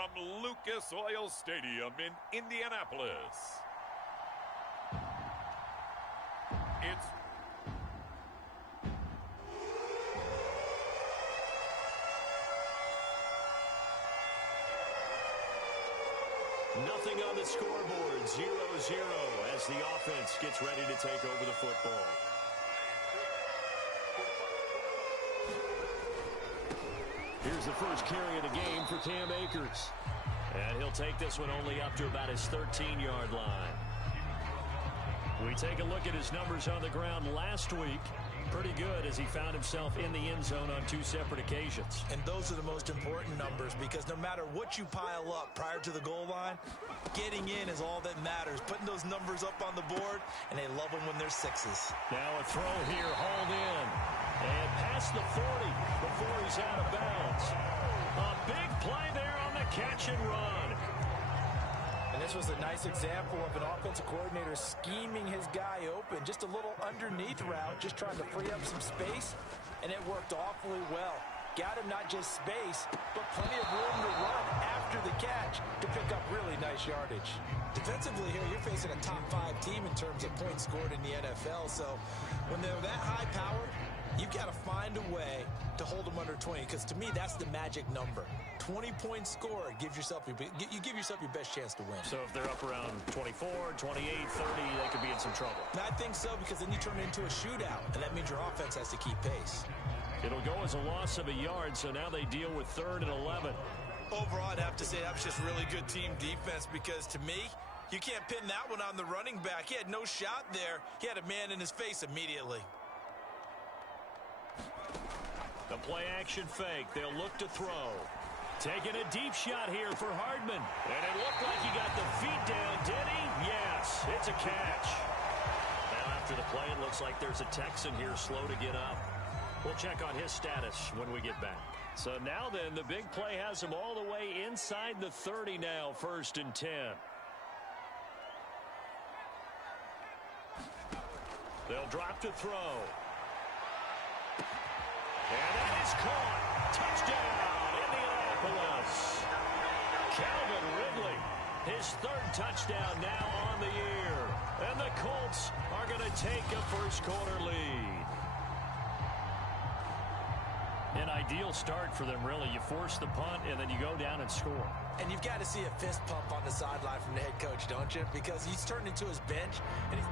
from Lucas Oil Stadium in Indianapolis. It's nothing on the scoreboard, 0-0 as the offense gets ready to take over the football. Here's the first carry of the game for Cam Akers. And he'll take this one only up to about his 13-yard line. We take a look at his numbers on the ground last week. Pretty good as he found himself in the end zone on 2 separate occasions. And those are the most important numbers because no matter what you pile up prior to the goal line, getting in is all that matters. Putting those numbers up on the board, and they love them when they're 6s. Now a throw here, hauled in. And past the 40 before he's out of bounds. A big play there on the catch and run. And this was a nice example of an offensive coordinator scheming his guy open. Just a little underneath route, just trying to free up some space, and it worked awfully well. Got him not just space, but plenty of room to run after the catch to pick up really nice yardage. Defensively here, you're facing a top 5 team in terms of points scored in the NFL, so when they're that high powered, you've got to find a way to hold them under 20, because to me, that's the magic number. 20 points scored gives yourself you give yourself your best chance to win. So if they're up around 24, 28, 30, they could be in some trouble. And I think so, because then you turn it into a shootout, and that means your offense has to keep pace. It'll go as a loss of a yard, so now they deal with 3rd and 11. Overall, I'd have to say that was just really good team defense, because to me, you can't pin that one on the running back. He had no shot there. He had a man in his face immediately. The play-action fake. They'll look to throw. Taking a deep shot here for Hardman. And it looked like he got the feet down, did he? Yes, it's a catch. Now after the play, it looks like there's a Texan here slow to get up. We'll check on his status when we get back. So now then, the big play has him all the way inside the 30 now, 1st and 10. They'll drop to throw. And that is caught. Touchdown, Indianapolis. Calvin Ridley, his 3rd touchdown now on the year. And the Colts are going to take a first-quarter lead. An ideal start for them, really. You force the punt, and then you go down and score. And you've got to see a fist pump on the sideline from the head coach, don't you? Because he's turned into his bench, and he's...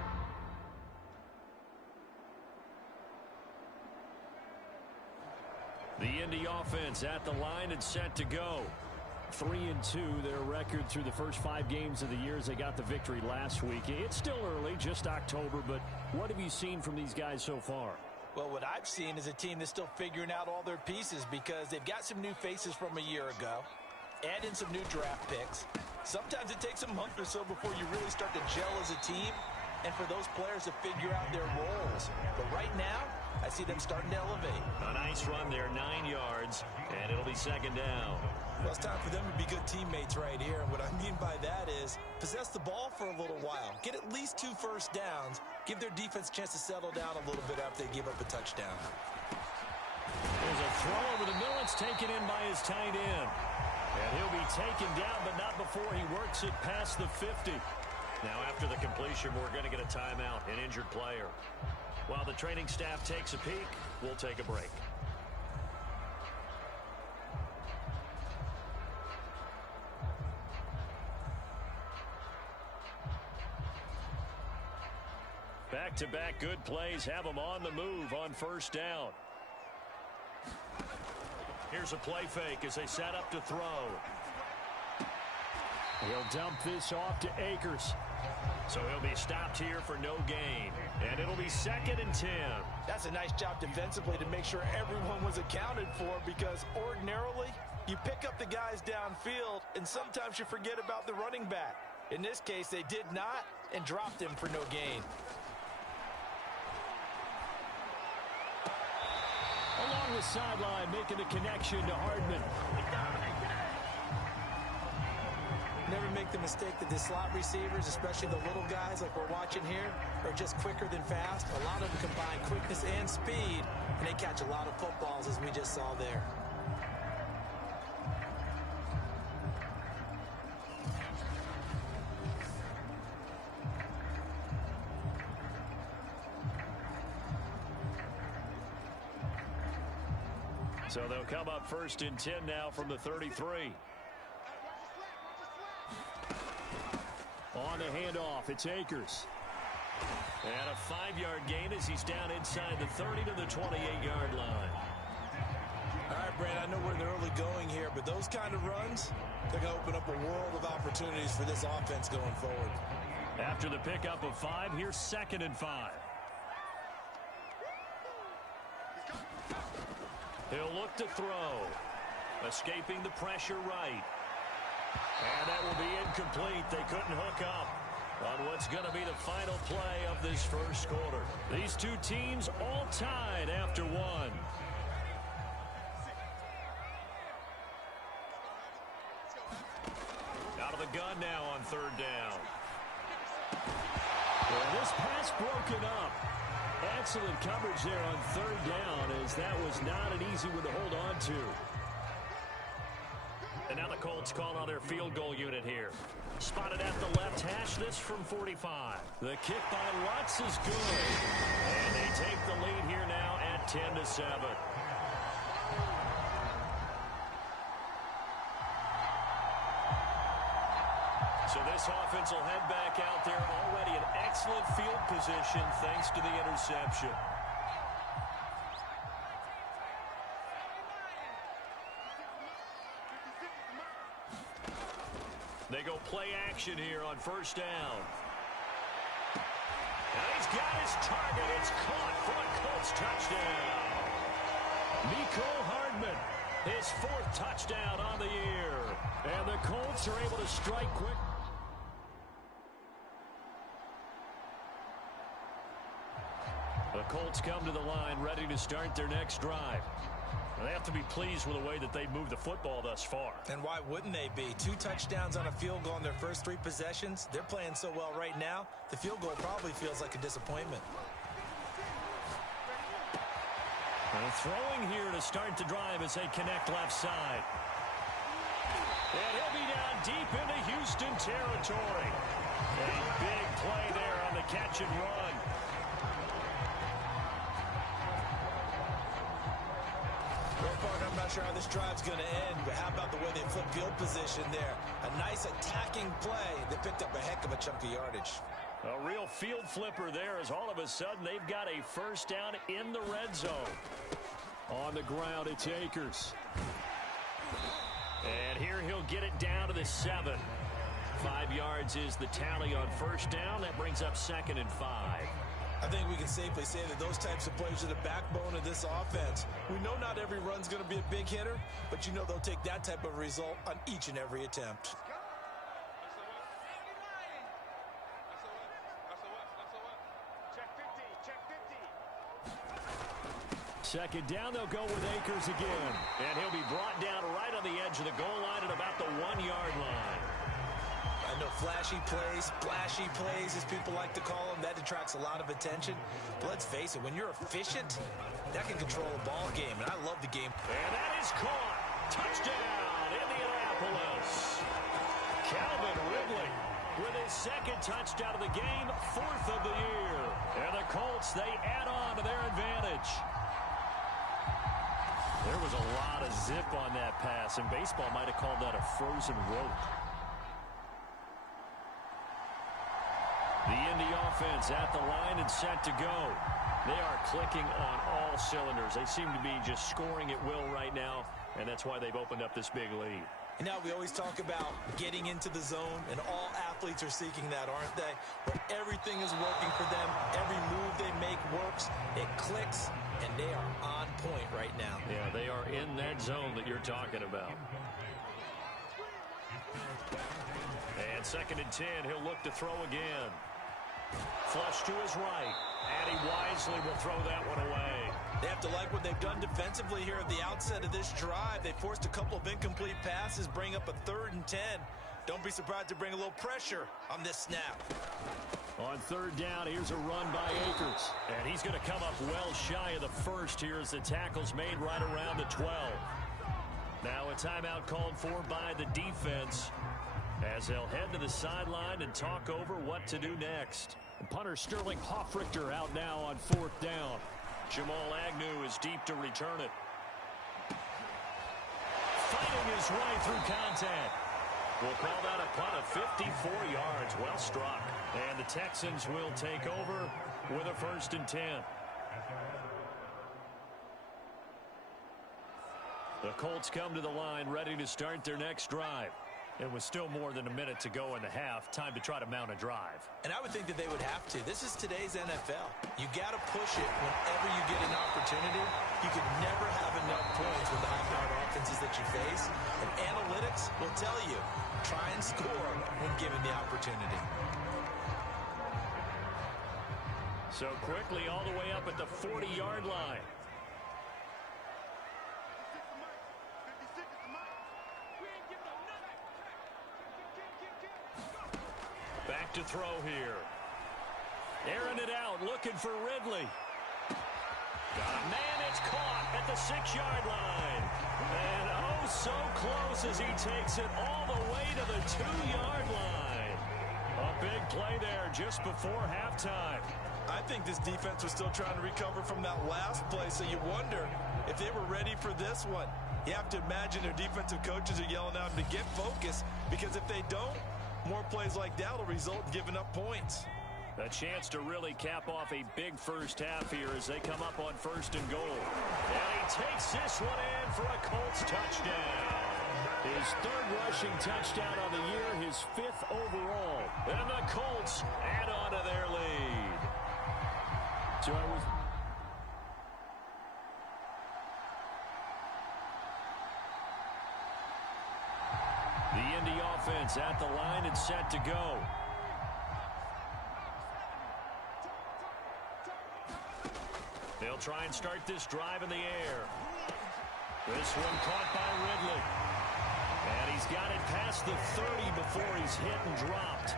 The Indy offense at the line and set to go. 3-2, their record through the first 5 games of the year as they got the victory last week. It's still early, just October, but what have you seen from these guys so far? Well, what I've seen is a team that's still figuring out all their pieces, because they've got some new faces from a year ago, add in some new draft picks. Sometimes it takes a month or so before you really start to gel as a team, and for those players to figure out their roles. But right now, I see them starting to elevate. A nice run there, 9 yards, and it'll be 2nd down. Well, it's time for them to be good teammates right here. And what I mean by that is possess the ball for a little while. Get at least 2 first downs. Give their defense a chance to settle down a little bit after they give up a touchdown. There's a throw over the middle. It's taken in by his tight end. And he'll be taken down, but not before he works it past the 50. Now, after the completion, we're going to get a timeout, an injured player. While the training staff takes a peek, we'll take a break. Back-to-back good plays have them on the move on 1st down. Here's a play fake as they set up to throw. He'll dump this off to Akers. So he'll be stopped here for no gain. And it'll be 2nd and 10. That's a nice job defensively to make sure everyone was accounted for, because ordinarily you pick up the guys downfield and sometimes you forget about the running back. In this case, they did not and dropped him for no gain. Along the sideline, making the connection to Hardman. Never make the mistake that the slot receivers, especially the little guys like we're watching here, are just quicker than fast. A lot of them combine quickness and speed, and they catch a lot of footballs, as we just saw there. So they'll come up 1st and 10 now from the 33. On the handoff, it's Akers. And a 5-yard gain as he's down inside the 30 to the 28-yard line. All right, Brad, I know we're in the early going here, but those kind of runs, they're going to open up a world of opportunities for this offense going forward. After the pickup of 5, here's 2nd and 5. He'll look to throw. Escaping the pressure right. And that will be incomplete. They couldn't hook up on what's going to be the final play of this first quarter. These two teams all tied after 1. Out of the gun now on 3rd down. Well, this pass broken up. Excellent coverage there on 3rd down, as that was not an easy one to hold on to. And now the Colts call on their field goal unit here. Spotted at the left hash, this from 45. The kick by Lutz is good. And they take the lead here now at 10-7. So this offense will head back out there, already in excellent field position thanks to the interception. They go play action here on 1st down. And he's got his target. It's caught for a Colts touchdown. Mecole Hardman, his 4th touchdown on the year. And the Colts are able to strike quick. The Colts come to the line ready to start their next drive. They have to be pleased with the way that they've moved the football thus far. And why wouldn't they be? 2 touchdowns on a field goal in their first 3 possessions. They're playing so well right now, the field goal probably feels like a disappointment. And throwing here to start the drive as they connect left side. And he'll be down deep into Houston territory. A big play there on the catch and run. I'm not sure how this drive's going to end, but how about the way they flip field position there? A nice attacking play that picked up a heck of a chunk of yardage. A real field flipper there, as all of a sudden they've got a 1st down in the red zone. On the ground, it's Akers. And here he'll get it down to the 7. 5 yards is the tally on 1st down. That brings up 2nd and 5. I think we can safely say that those types of plays are the backbone of this offense. We know not every run's going to be a big hitter, but you know they'll take that type of result on each and every attempt. Second down, they'll go with Akers again. And he'll be brought down right on the edge of the goal line at about the 1-yard line. I know flashy plays, splashy plays, as people like to call them, that detracts a lot of attention. But let's face it, when you're efficient, that can control a ball game, and I love the game. And that is caught. Touchdown, Indianapolis. Calvin Ridley with his 2nd touchdown of the game, 4th of the year. And the Colts, they add on to their advantage. There was a lot of zip on that pass, and baseball might have called that a frozen rope. The Indy offense at the line and set to go. They are clicking on all cylinders. They seem to be just scoring at will right now, and that's why they've opened up this big lead. And now we always talk about getting into the zone, and all athletes are seeking that, aren't they? Where everything is working for them. Every move they make works. It clicks, and they are on point right now. Yeah, they are in that zone that you're talking about. And 2nd and 10, he'll look to throw again. Flush to his right, and he wisely will throw that one away. They have to like what they've done defensively here at the outset of this drive. They forced a couple of incomplete passes, bring up a 3rd and 10. Don't be surprised to bring a little pressure on this snap. On 3rd down, here's a run by Akers. And he's going to come up well shy of the 1st here as the tackle's made right around the 12. Now a timeout called for by the defense, as they'll head to the sideline and talk over what to do next. And punter Sterling Hoffrichter out now on 4th down. Jamal Agnew is deep to return it. fighting his way through contact. We'll call that a punt of 54 yards. Well struck. And the Texans will take over with a 1st and 10. The Colts come to the line ready to start their next drive. It was still more than a minute to go in the half. Time to try to mount a drive. And I would think that they would have to. This is today's NFL. You got to push it whenever you get an opportunity. You can never have enough points with the high-powered offenses that you face. And analytics will tell you, try and score when given the opportunity. So quickly all the way up at the 40-yard line. Back to throw here. Airing it out, looking for Ridley. Got a man, it's caught at the 6-yard line. And oh, so close as he takes it all the way to the 2-yard line. A big play there just before halftime. I think this defense was still trying to recover from that last play, so you wonder if they were ready for this one. You have to imagine their defensive coaches are yelling at them to get focused, because if they don't, more plays like that will result in giving up points. A chance to really cap off a big first half here as they come up on 1st and goal. And he takes this one in for a Colts touchdown. His 3rd rushing touchdown on the year, his 5th overall. And the Colts add on to their lead. So the Indy offense at the line and set to go. They'll try and start this drive in the air. This one caught by Ridley. And he's got it past the 30 before he's hit and dropped.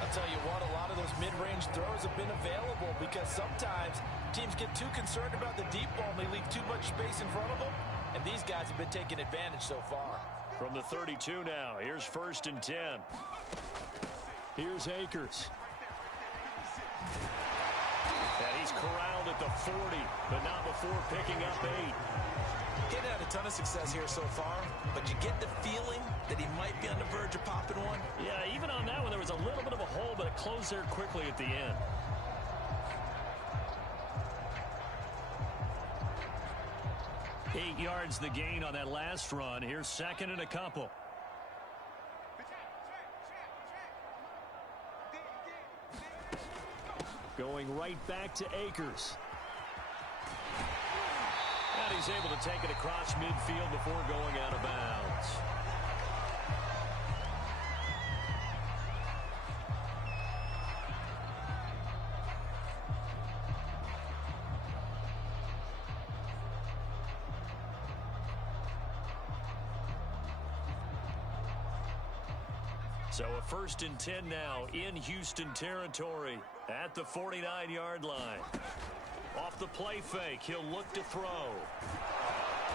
I'll tell you what, a lot of those mid-range throws have been available because sometimes teams get too concerned about the deep ball and they leave too much space in front of them. And these guys have been taking advantage so far. From the 32 now, here's 1st and 10. Here's Akers. And he's corralled at the 40, but not before picking up 8. He's had a ton of success here so far, but you get the feeling that he might be on the verge of popping one. Yeah, even on that one, there was a little bit of a hole, but it closed there quickly at the end. Eight yards the gain on that last run. Here's 2nd and a couple. Going right back to Akers. And he's able to take it across midfield before going out of bounds. So a 1st and 10 now in Houston territory at the 49-yard line. Off the play fake, he'll look to throw.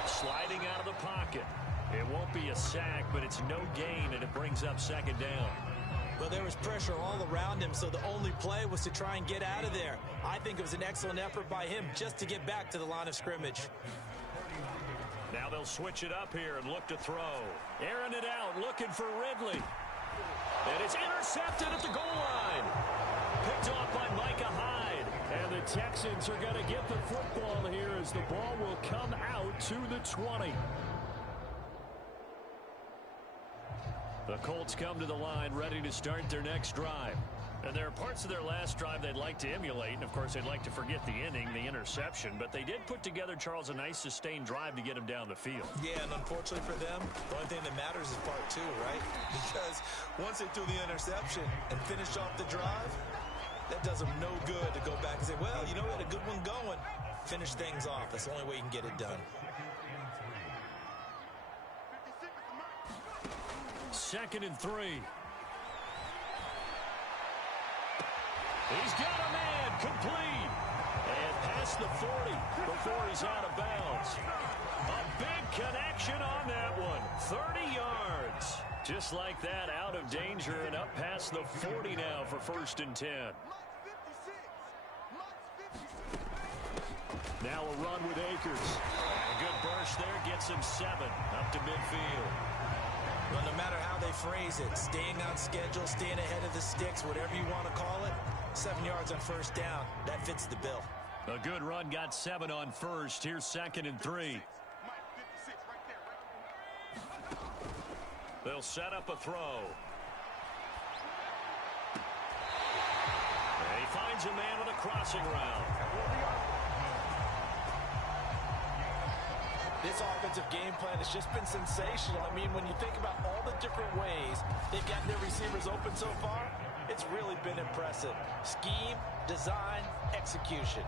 Sliding out of the pocket. It won't be a sack, but it's no gain, and it brings up 2nd down. Well, there was pressure all around him, so the only play was to try and get out of there. I think it was an excellent effort by him just to get back to the line of scrimmage. Now they'll switch it up here and look to throw. Airing it out, looking for Ridley. And it's intercepted at the goal line. Picked off by Micah Hyde. And the Texans are going to get the football here as the ball will come out to the 20. The Colts come to the line ready to start their next drive. And there are parts of their last drive they'd like to emulate. And, of course, they'd like to forget the inning, the interception. But they did put together, Charles, a nice sustained drive to get him down the field. Yeah, and unfortunately for them, the only thing that matters is part 2, right? Because once they threw the interception and finished off the drive, that does them no good to go back and say, well, you know, we had a good one going. Finish things off. That's the only way you can get it done. 2nd and 3. He's got a man, complete. And past the 40 before he's out of bounds. A big connection on that one. 30 yards. Just like that, out of danger and up past the 40 now for 1st and 10. Now a run with Akers. good burst there gets him 7 up to midfield. Well, no matter how they phrase it, staying on schedule, staying ahead of the sticks, whatever you want to call it, 7 yards on first down, that fits the bill. A good run got 7 on first. Here's 2nd and 3. They'll set up a throw. And he finds a man on a crossing route. This offensive game plan has just been sensational. I mean, when you think about all the different ways they've gotten their receivers open so far, it's really been impressive. Scheme, design, execution.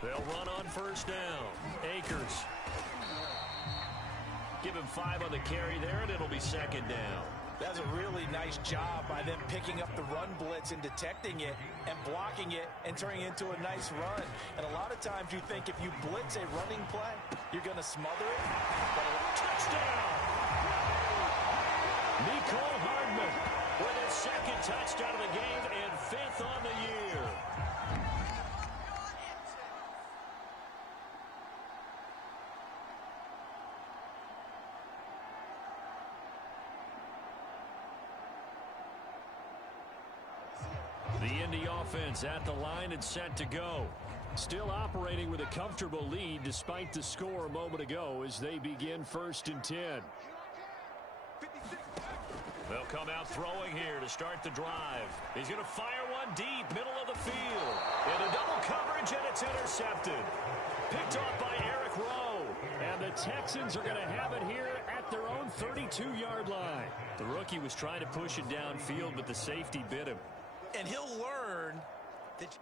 They'll run on first down. Akers. Give him 5 on the carry there, and it'll be 2nd down. That's a really nice job by them picking up the run blitz and detecting it and blocking it and turning it into a nice run. And a lot of times you think if you blitz a running play, you're going to smother it. But touchdown! Nicole Hardman with his 2nd touchdown of the game and 5th on the year. The Indy offense at the line and set to go. Still operating with a comfortable lead despite the score a moment ago as they begin 1st and 10. They'll come out throwing here to start the drive. He's going to fire one deep, middle of the field. Into double coverage, and it's intercepted. Picked off by Eric Rowe. And the Texans are going to have it here at their own 32-yard line. The rookie was trying to push it downfield, but the safety bit him. And he'll learn that.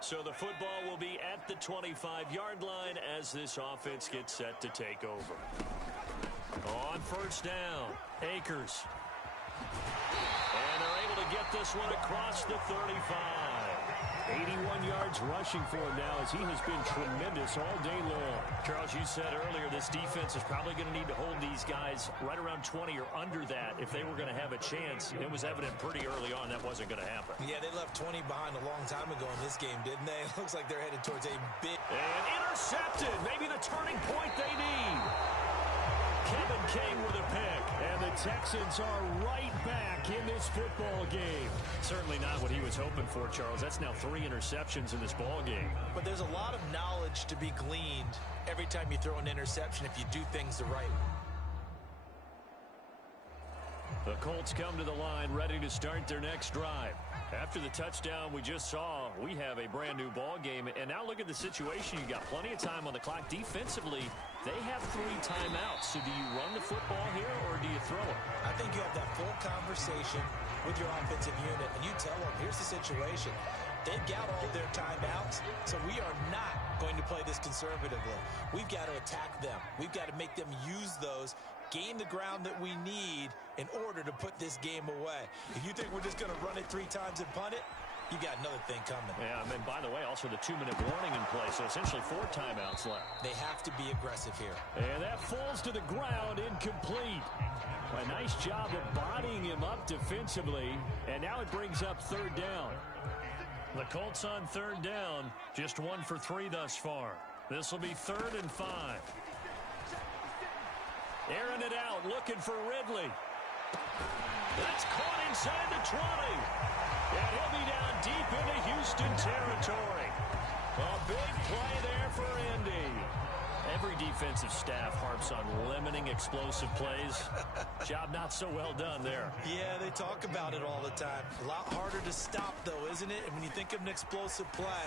So the football will be at the 25-yard line as this offense gets set to take over. On first down, Akers. And they're able to get this one across the 35. 81 yards rushing for him now as he has been tremendous all day long. Charles, you said earlier this defense is probably going to need to hold these guys right around 20 or under that if they were going to have a chance. It was evident pretty early on that wasn't going to happen. Yeah, they left 20 behind a long time ago in this game, didn't they? It looks like they're headed towards a big... And intercepted. Maybe the turning point they need. Kevin King with a pick. And the Texans are right back in this football game. Certainly not what he was hoping for, Charles. That's now 3 interceptions in this ball game. But there's a lot of knowledge to be gleaned every time you throw an interception if you do things the right way. The Colts come to the line ready to start their next drive. After the touchdown we just saw, we have a brand new ball game. And now look at the situation. You got plenty of time on the clock. Defensively, they have 3 timeouts. So do you run the football here or do you throw it? I think you have that full conversation with your offensive unit, and you tell them, here's the situation. They've got all their timeouts, so we are not going to play this conservatively. We've got to attack them. We've got to make them use those, gain the ground that we need in order to put this game away. If you think we're just going to run it 3 times and punt it, you got another thing coming. Yeah, and by the way, also the 2-minute warning in play, so essentially 4 timeouts left. They have to be aggressive here. And that falls to the ground, incomplete. A nice job of bodying him up defensively, and now it brings up 3rd down. The Colts on 3rd down, just 1 for 3 thus far. This will be 3rd and 5. Airing it out, looking for Ridley. That's caught inside the 20. And he'll be down deep into Houston territory. A big play there for Indy. Every defensive staff harps on limiting explosive plays. Job not so well done there. Yeah, they talk about it all the time. A lot harder to stop, though, isn't it? And when you think of an explosive play,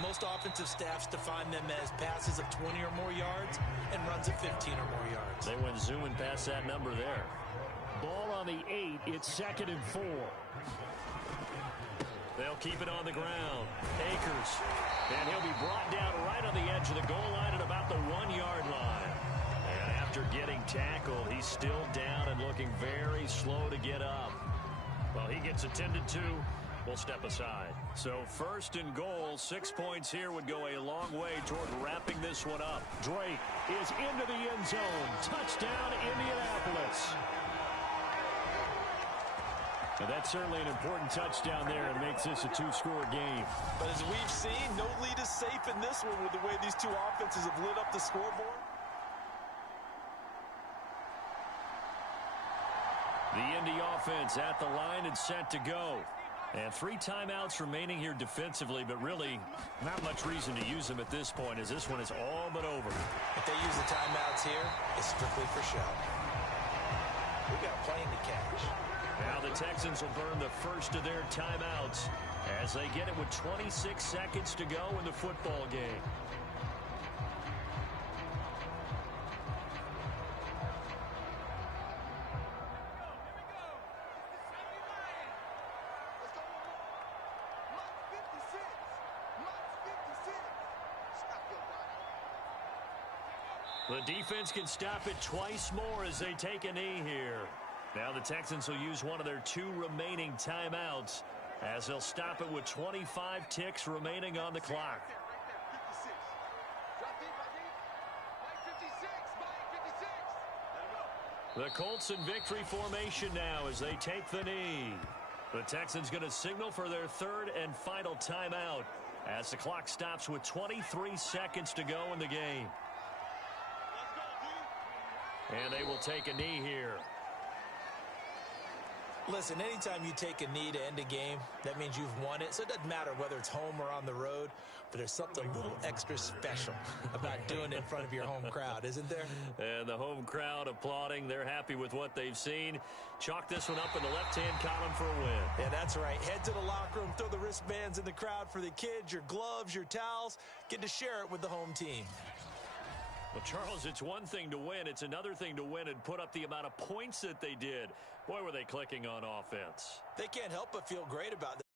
most offensive staffs define them as passes of 20 or more yards and runs of 15 or more yards. They went zooming past that number there. Ball on the 8. It's 2nd and 4. They'll keep it on the ground. Akers. And he'll be brought down right on the edge of the goal line at about the 1-yard line. And after getting tackled, he's still down and looking very slow to get up. Well, he gets attended to will step aside. So 1st and goal, 6 points here would go a long way toward wrapping this one up. Drake is into the end zone. Touchdown, Indianapolis. Now that's certainly an important touchdown there. It makes this a 2-score game. But as we've seen, no lead is safe in this one with the way these two offenses have lit up the scoreboard. The Indy offense at the line and set to go. And 3 timeouts remaining here defensively, but really not much reason to use them at this point as this one is all but over. If they use the timeouts here, it's strictly for show. We've got a plane to catch. Now the Texans will burn the first of their timeouts as they get it with 26 seconds to go in the football game. The defense can stop it twice more as they take a knee here. Now the Texans will use one of their 2 remaining timeouts as they'll stop it with 25 ticks remaining on the clock. The Colts in victory formation now as they take the knee. The Texans going to signal for their 3rd and final timeout as the clock stops with 23 seconds to go in the game. And they will take a knee here. Listen, anytime you take a knee to end a game, that means you've won it. So it doesn't matter whether it's home or on the road, but there's something a little extra special about doing it in front of your home crowd, isn't there? And the home crowd applauding. They're happy with what they've seen. Chalk this one up in the left-hand column for a win. Yeah, that's right. Head to the locker room, throw the wristbands in the crowd for the kids, your gloves, your towels. Get to share it with the home team. Well, Charles, it's one thing to win. It's another thing to win and put up the amount of points that they did. Boy, were they clicking on offense. They can't help but feel great about that.